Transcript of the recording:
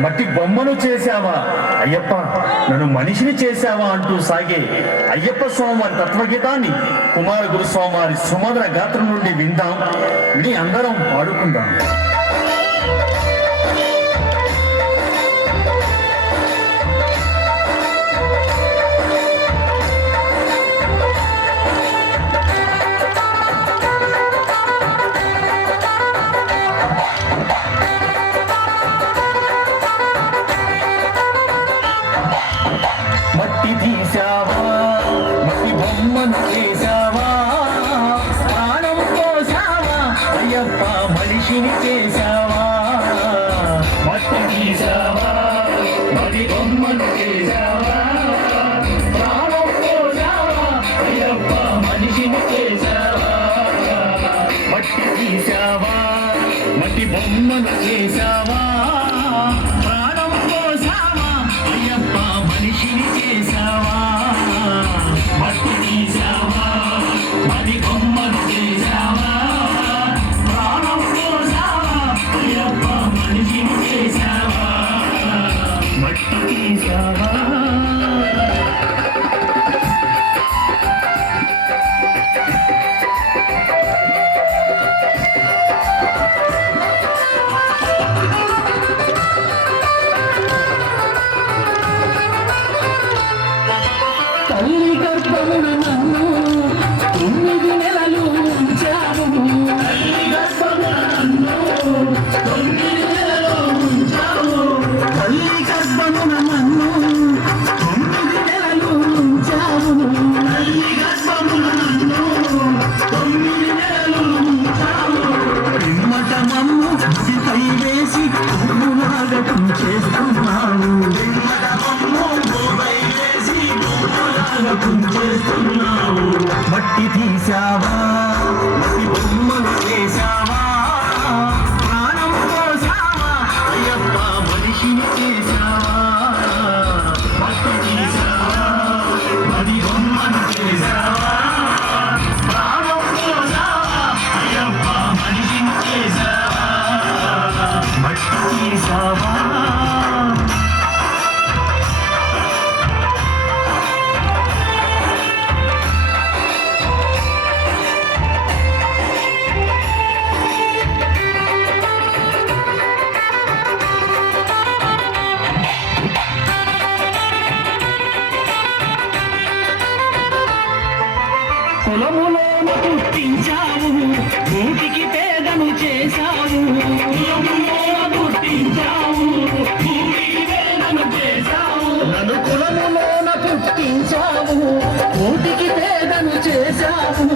మట్టి బొమ్మను చేశావా? అయ్యప్ప నన్ను మనిషిని చేశావా అంటూ సాగే అయ్యప్ప స్వామివారి తత్వగీతాన్ని కుమార గురుస్వామివారి సుమధుర గాత్రం నుండి విందాం. విని అందరం పాడుకుందాం. మనిషిని చేసావా మట్టి తీసావా మట్టి బొమ్మను చేసావా ప్రాణం పోసావా అయ్యప్ప మనిషిని చేసావా మట్టి తీసావా మట్టి బొమ్మను ప్రాణం పోసావా అయ్యప్ప మనిషిని చేసావా మట్టి తీసావా పువ్వులాగా చేస్తున్నావు చేస్తున్నావు మట్టి తీసావా కులములోన గుర్తించావు నీటికి పేదను చేశావు. కులములోన గుర్తించావు నీటికి పేదను చేశావు. నన్ను కులములోన గుర్తించావు పేదను చేశావు.